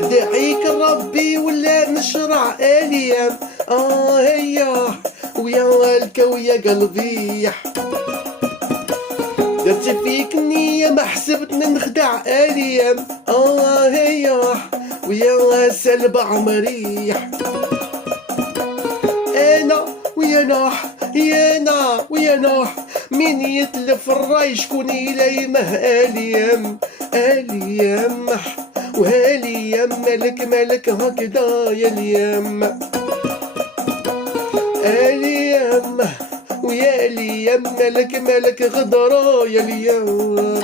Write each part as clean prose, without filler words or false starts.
دعيك ربي ولا نشرع اليام. هيا ويا الكوية قلبي، درت فيك النية ما حسبت نخدع اليام. هيا ويا سلب عمري، انا ويا نوح يا نا ويا نوح، مين يتلف الراي شكون يلايمه اليام. اليام وهاليام ملك هكذا يا اليام. اليام ويا اليام ملك غدرة يا اليام.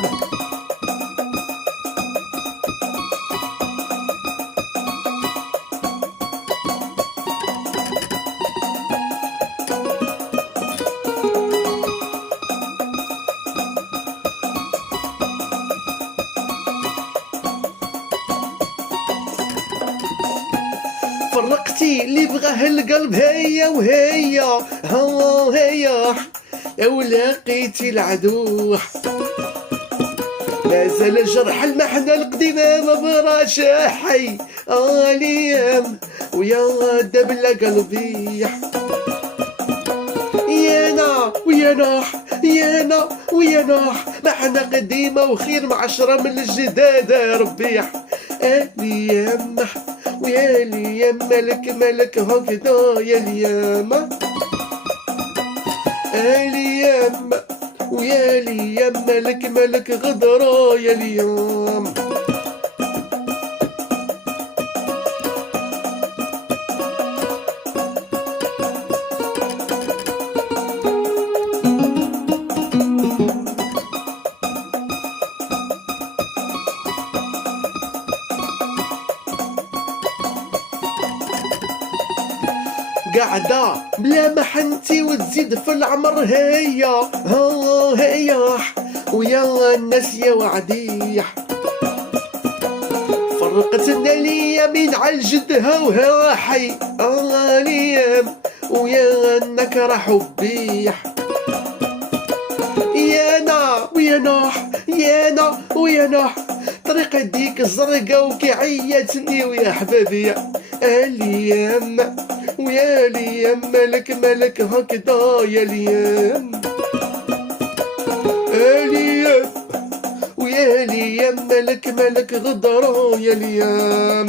فرقتي اللي بغاه القلب هيا وهيا. هيا ولقيتي العدو، مازال جرح المحنة القديمة ما براش حي. اليام ويا دبل قلبي، يانا ويا نوح يانا ويا نوح، محنة قديمة وخير معشرة من الجداد ربي. اليام ويا اليام ملك هكذا يا اليام. اليام ويا اليام ملك غدرة يا اليام. قاعدة بلا محنتي وتزيد في العمر هيا. هيا ويا الناس يا وعدي، فرقتنا ليا من عالجدها وها حي. اليام ويا النكرة حبي، يانا ويا نوح يانا ويا نوح، طريق ديك الزرقا وكعيتني ويا حبابي. اليام ويا اليام ملك هكذا يا اليام. اليام ويا اليام ملك غدرة يا اليام.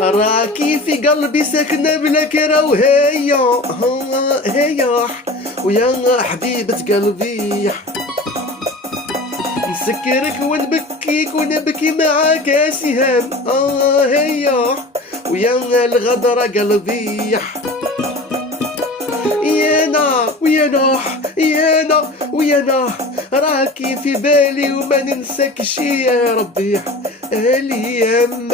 راكي في قلبي ساكنة بلا كرا وهيا. هيا ويا حبيبة قلبي، نسكرك ونبكيك ونبكي معاك يا سهام. هيا ويا الغدرة قلبي، يانا ويا نوح يانا ويا نوح، راكي في بالي وما ننساك شي يا ربي. اليام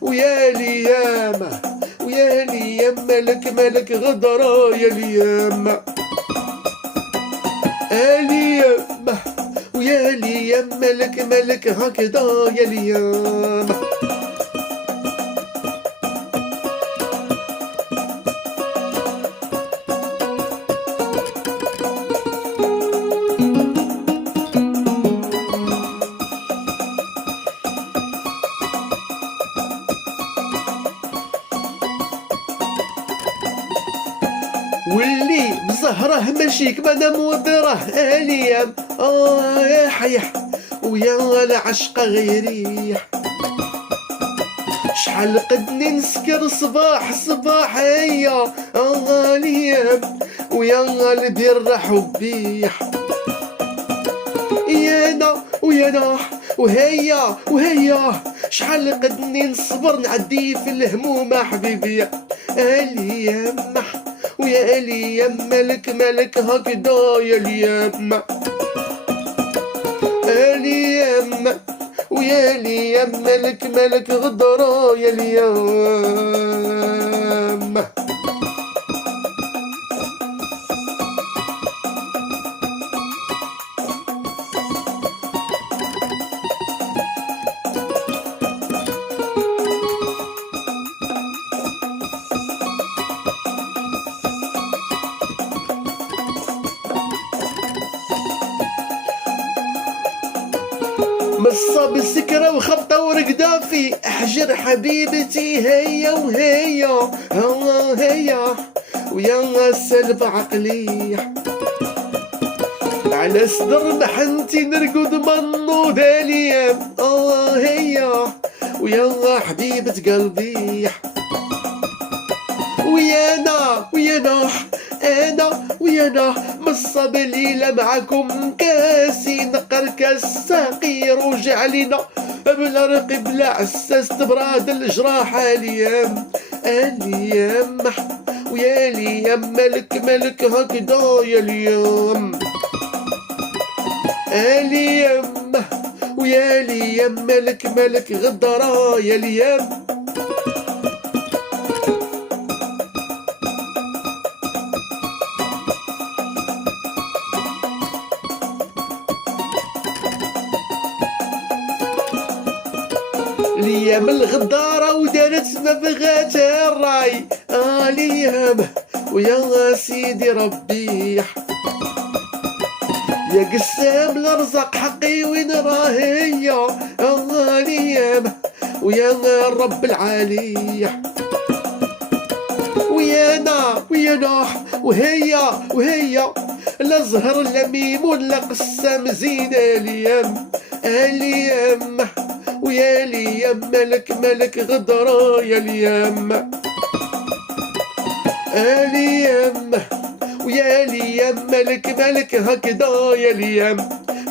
ويا اليام ويا اليام ملك غدرة يا اليام. اليام ويا اليام ملك هكذا يا اليام. واللي بزهره ماشي كما انا مودره اليام. يا حيح ويا العشق غيري، شحال قدني نسكر صباح هيا. اليام ويا البر حبي، يانا ويا نوح وهيا شحال قدني نصبر نعدي في الهموم حبيبي. اليام ويا اليام ملك هكذا يا اليام. اليام ويا اليام ملك غدرة يا اليام. مصة بالسكرة وخبطة ورقدة في احجر حبيبتي هيا وهيا هيا ويا سلب عقلي على صدر محنتي نرقد منو داليام هيا ويا حبيبة قلبي ويانا انا ويانا مصة بالليلة معكم كاسي نقركس ساقي رجع لينا بلا رقي بلا عساس تبراد الجراح اليام ويا ليام ملك هكذا يا اليام اليام ويا ليام ملك غدرة يا اليام ليام الغدارة ودارت ما بغات الراي ليام ويا سيدي ربي يا قسام الارزاق حقي وين راهي ليام ويا الرب العالي ويانا وهي لا زهر لا ميمون لا قسام زين اليام ويا ليام ملك غدرة يا اليام ويا ليام ملك هكذا يا اليام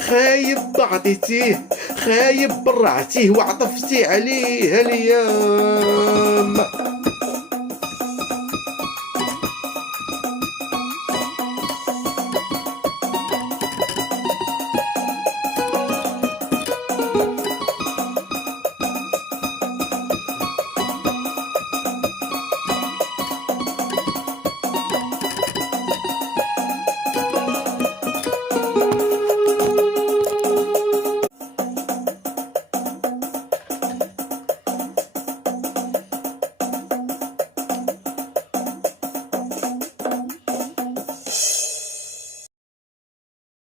خايب بعطيتيه خايب برعتيه وعطفتي عليه اليام